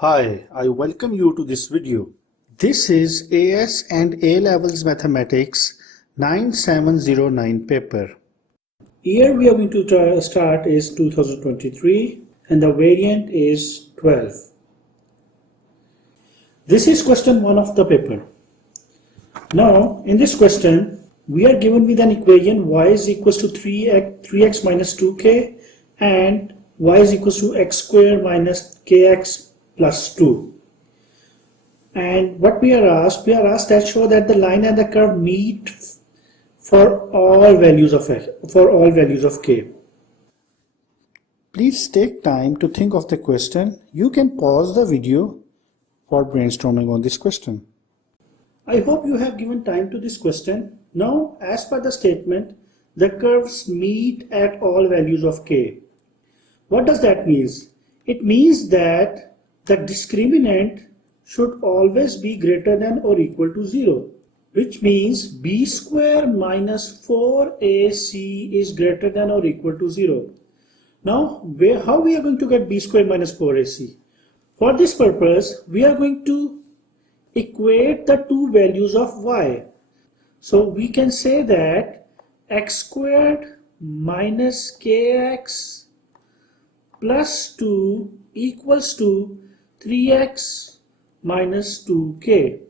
Hi, I welcome you to this video. This is AS and A Levels Mathematics 9709 paper. Year we are going to start is 2023 and the variant is 12. This is question 1 of the paper. Now in this question we are given with an equation y is equals to 3x minus 2k and y is equals to x squared minus kx plus 2. And what we are asked that show that the line and the curve meet for all values of k. Please take time to think of the question. You can pause the video for brainstorming on this question. I hope you have given time to this question. Now, as per the statement, the curves meet at all values of k. What does that mean? It means that the discriminant should always be greater than or equal to 0, which means b square minus 4ac is greater than or equal to 0. Now, how we are going to get b square minus 4ac? For this purpose, we are going to equate the two values of y. So we can say that x squared minus kx plus 2 equals to 3x minus 2k.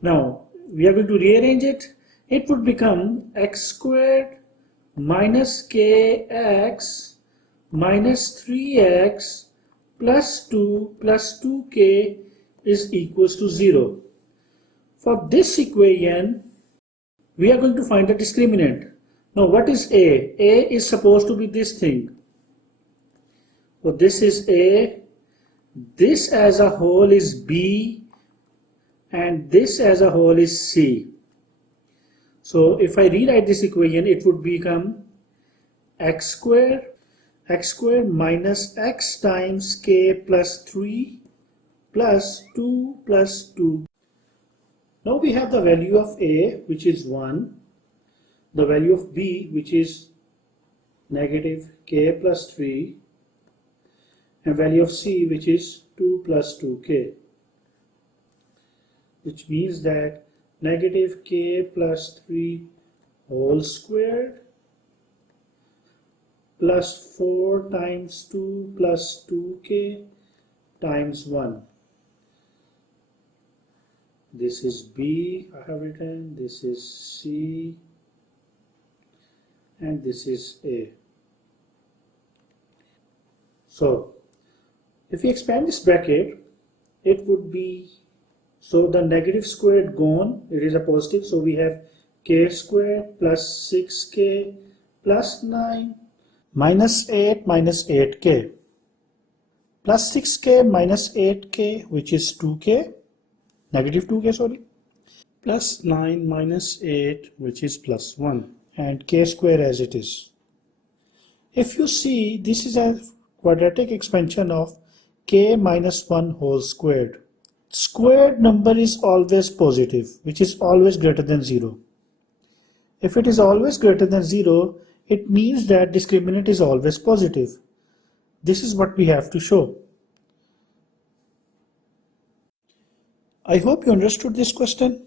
Now we are going to rearrange it. It would become x squared minus kx minus 3x plus 2 plus 2k is equals to 0. For this equation, we are going to find the discriminant. Now what is a? A is supposed to be this thing. So this is a, this as a whole is b, and this as a whole is c. So if I rewrite this equation, it would become x squared minus x times k plus 3 plus 2 plus 2. Now we have the value of a, which is 1, the value of b, which is negative k plus 3, and value of c, which is 2 plus 2k, which means that negative k plus 3 whole squared plus 4 times 2 plus 2k times 1. This is b, I have written, this is c, and this is a. So if we expand this bracket, it would be, so the negative squared gone, it is a positive, so we have k squared plus 6k plus 9 minus 8 minus 8k plus 6k minus 8k, which is 2k, negative 2k, sorry, plus 9 minus 8, which is plus 1, and k square as it is. If you see, this is a quadratic expansion of k minus 1 whole squared. Squared number is always positive, which is always greater than 0. If it is always greater than 0, it means that discriminant is always positive. This is what we have to show. I hope you understood this question.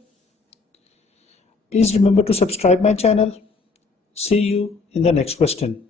Please remember to subscribe my channel. See you in the next question.